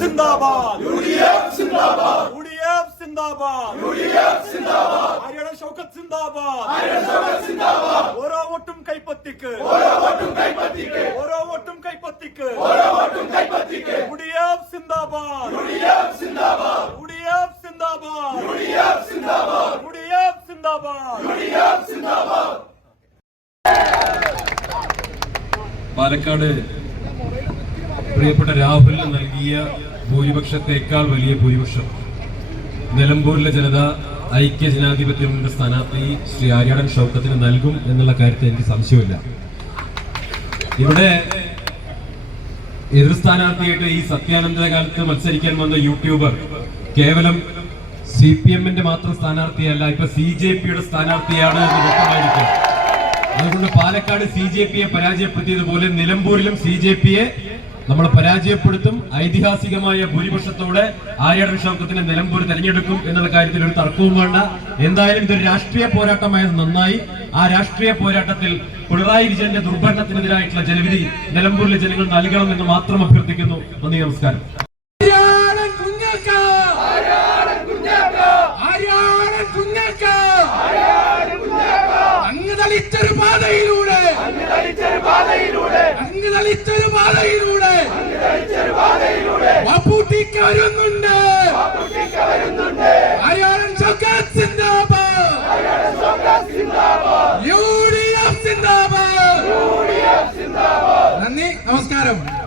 സിന്ദാബാദ്. U D F സിന്ദാബാദ്. U D F സിന്ദാബാദ്. U D F സിന്ദാബാദ്. ഹരിയാണ ഷൗക്കത്ത് സിന്ദാബാദ്. ഹരിയാണ ഷൗക്കത്ത് സിന്ദാബാദ്. ഓരോ വോട്ടും കൈപ്പത്തിക്ക്. ഓരോ വോട്ടും കൈപ്പത്തിക്ക്. ഓരോ വോട്ടും കൈപ്പത്തിക്ക്. ഓരോ വോട്ടും കൈപ്പത്തിക്ക്. യു ഡി എഫ് സിന്ദാബാദ്. യു ഡി എഫ് സിന്ദാബാദ്. യു ഡി എഫ് സിന്ദാബാദ്. യു ഡി എഫ് സിന്ദാബാദ്. യു ഡി എഫ് സിന്ദാബാദ്. യു ഡി എഫ് സിന്ദാബാദ്. പാലക്കാട് പ്രിയപ്പെട്ട രാഹുലിന് നൽകിയ ഭൂരിപക്ഷത്തെക്കാൾ വലിയ ഭൂരിപക്ഷം. നിലമ്പൂരിലെ ജനത ഐക്യ ജനാധിപത്യ മുന്നിൽ സ്ഥാനാർത്ഥി ശ്രീ ആര്യാടൻ ഷൗക്കത്തിന് നൽകും എന്നുള്ള കാര്യത്തിൽ എനിക്ക് സംശയമില്ല. ഇവിടെ എതിർ സ്ഥാനാർത്ഥിയായിട്ട് ഈ സത്യാനന്ദ കാലത്ത് മത്സരിക്കാൻ വന്ന യൂട്യൂബർ കേവലം സി പി എമ്മിന്റെ മാത്രം സ്ഥാനാർത്ഥിയല്ല ഇപ്പൊ സി ജെ പിയുടെ സ്ഥാനാർത്ഥിയാണ് എന്ന് വ്യക്തമായിരിക്കും. അതുകൊണ്ട് പാലക്കാട് സി ജെ പിയെ പരാജയപ്പെടുത്തിയതുപോലെ നിലമ്പൂരിലും സി ജെ പിയെ നമ്മൾ പരാജയപ്പെടുത്തും ഐതിഹാസികമായ ഭൂരിപക്ഷത്തോടെ ആര്യാടൻ ഷൗക്കത്തിന് നിലമ്പൂർ തെരഞ്ഞെടുക്കും എന്നുള്ള കാര്യത്തിൽ ഒരു തർക്കവും വേണ്ട. എന്തായാലും ഇതൊരു രാഷ്ട്രീയ പോരാട്ടമായത് നന്നായി. ആ രാഷ്ട്രീയ പോരാട്ടത്തിൽ പിണറായി വിജയന്റെ ദുർഭരണത്തിനെതിരായിട്ടുള്ള ജനവിധി നിലമ്പൂരിലെ ജനങ്ങൾ നൽകണം എന്ന് മാത്രം അഭ്യർത്ഥിക്കുന്നു. നന്ദി നമസ്കാരം. അങ്ങ് തളിച്ചൊരു പാതയിലൂടെ! അങ്ങ് തളിച്ചൊരു പാതയിലൂടെ! I Oh, got him.